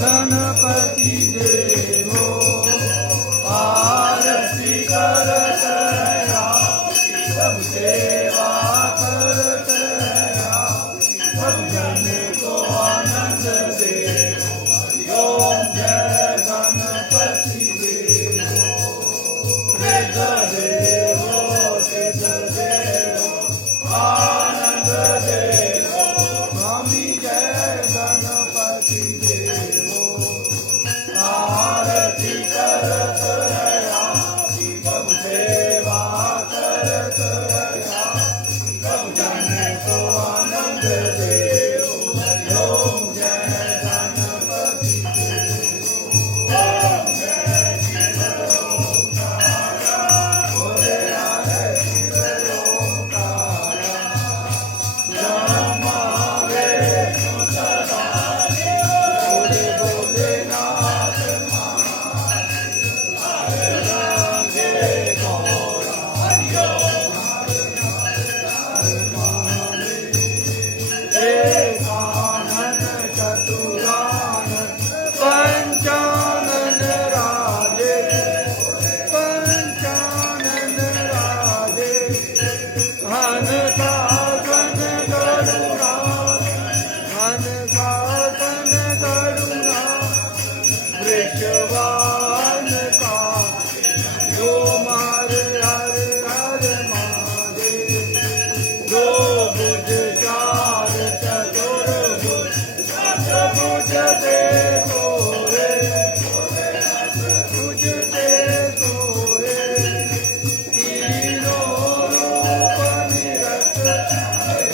गणपती देवो आरती करत या सब सेवा करत या सब जन को आनंद दे ओम जय गणपति देवो सिद्ध देवो सिद्ध देवो आनंद देवो स्वामी जय गणपति देवो आरती करत या सब सेवा करत या सब जन को आनंद देवो ओम जय गणपति ओम जय शिव ओंकारा बोले हरे शिव ओंकारा ब्रह्मा विष्णु सदा बोले भोलेनाथ एकानन चतुरानन पंचानन राजे पंचानन राजे घन साधन करुणा घन साधन करुणा वृषवान का जो मार हर हर महादेव जो बुझ चार चतुर्भुज बुझ दे सोए बुझ दे सोए तीनों रूप निरत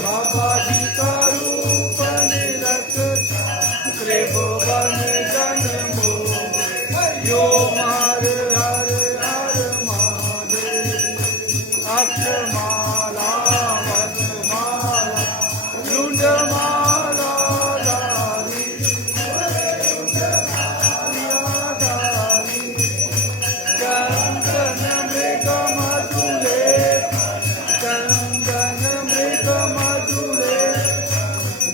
बाबा जी का रूप निरत त्रिभुवन जन्मो यो मार हर हर महादेव अक्षमाला वनमाला झुंडमाला धारी धारी चंदन मृग मधुरे चंदन मृग मधुरे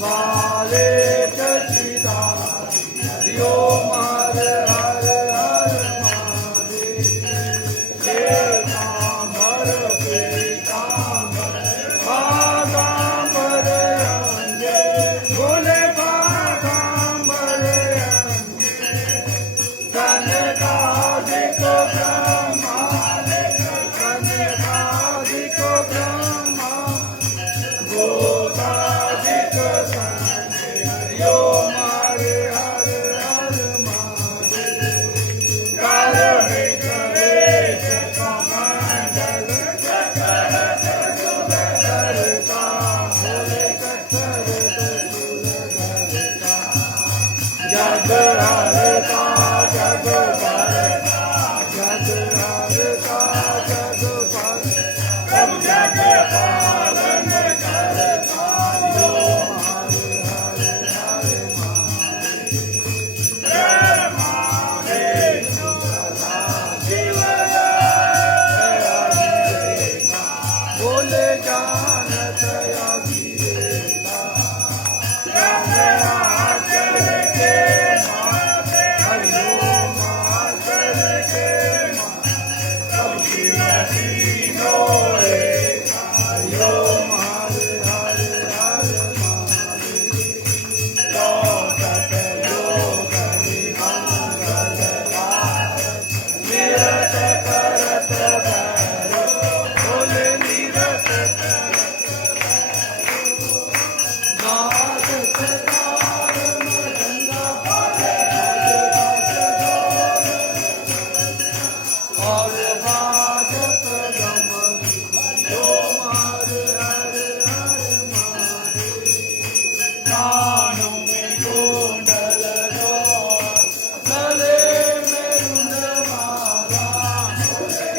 बाले चचिता यो मार हर हर महादेव एकांबर पीतांबर बागांबर अंगे बोले बागांबर अंगे कनकादिक ब्रह्मा कनकादिक ब्रह्मा गोदादिक संजय यो मार हर हर महादेव कार्मिक वेद कमंडल करता बोले कथर जग हरता जग भरता जग हरता जग भरता सब जग पालन करता यो हर हर हर महादेव ब्रह्मा विष्णु सदा शिव अभिषेका बोले जानत अभिषेका आचर के हरिओम आचर के सब तीनों एक हरिओम हर हर हर महादेव लोकत योग निमंगल निरत करत भैरव बोले निरत नाद सदार मदंगा बोले और बाजत गमन यो मार हर हर महादेव कानों में कुंडल रोल गले में रुंडमाला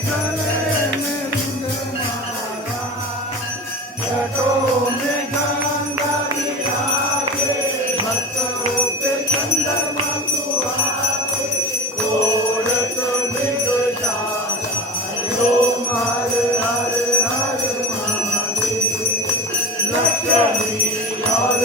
गले में रुंडमाला जटों में गंगा विराजे भक्तों पे चंद्रमा सुहाए ओढ़त मृग जाला यो मार हर हर महादेव लक्ष्मी और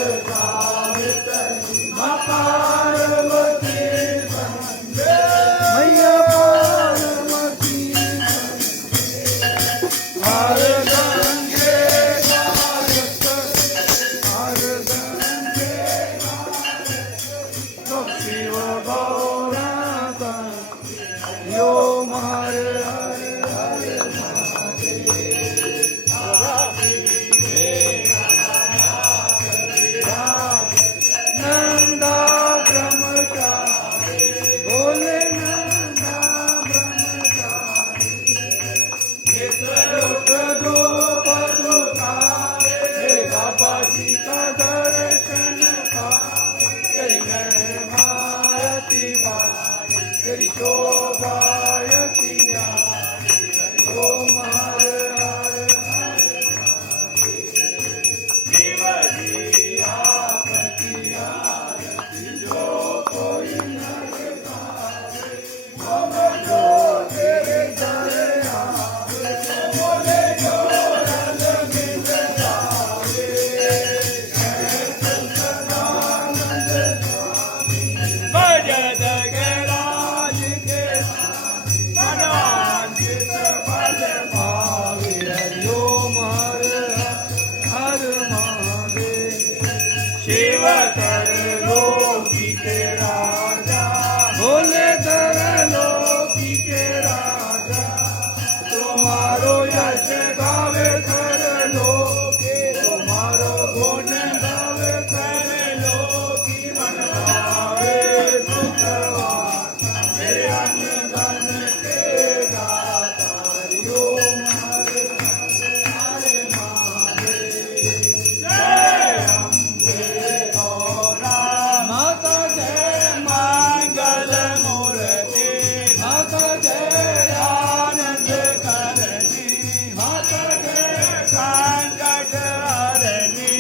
शोभायति न्याय ओम हर हर शिव जी आपकी आरती जो कोई नर गावे हम जो तेरे दर आवे बोले जो रल मिल जावे सदानंद भजत गराज के मनवांचित फल पावे हरि ओम हर महादेव शिव कर लोकी के राजा भोले कर लोकी के राजा तुम्हारो यश गावे कर लोके तुम्हारो गुण गावे कर लोकी मन भावे सुखवान मेरे अन्न धन के दाता हरि ओम हर हर महादेव जय अम्बे गौरा माता जय मंगल मूर्ति माता जय आनंद करणी माता जय संकट हरणी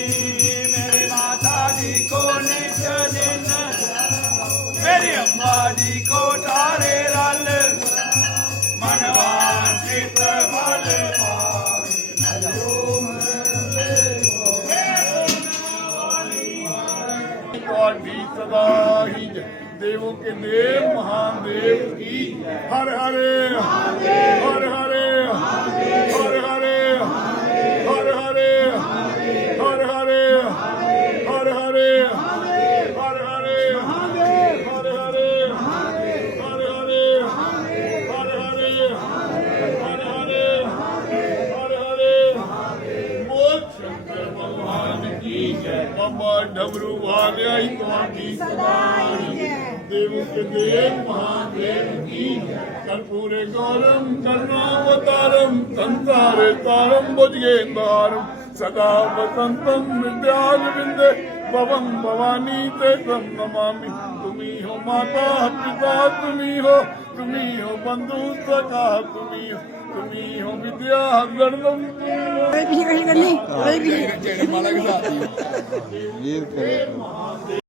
मेरी माता जी को नित्य दिन मेरी अम्बा जी को तारे रल मनवांचित फल पावे हरि ओम ਤੁਹਾਡੀ ਸਦਾ ਹੀ ਜੈ। ਦੇਵੋ ਕੇ ਦੇਵ ਮਹਾਦੇਵ ਕੀ ਹਰ ਹਰੇ ਹਰ ਹਰੇ ਹਰ ਹਰੇ ਹਰ ਹਰੇ ਹਰ ਹਰੇ ਹਰ ਹਰੇ ਹਰ ਹਰੇ ਹਰ ਹਰੇ ਹਰ ਹਰੇ ਹਰ ਹਰੇ ਹਰ ਹਰੇ ਹਰ ਹਰੇ बोल शंकर भगवान की जय। बाबा डमरू वाले तुम्हारी सदाई देव के देव महादेव की जय। कर्पूरे गौरम करुणावतारम संसारे तारम भुजगेंद्रम सदा वसंतम विद्यालविंदे भवं भवानी ते तं नमामि तुम्ही हो माता पिता तुम्ही हो बंधु सखा तुम्ही हो विद्या गणदम कोई भी कहीं करनी कोई भी जय माला के साथ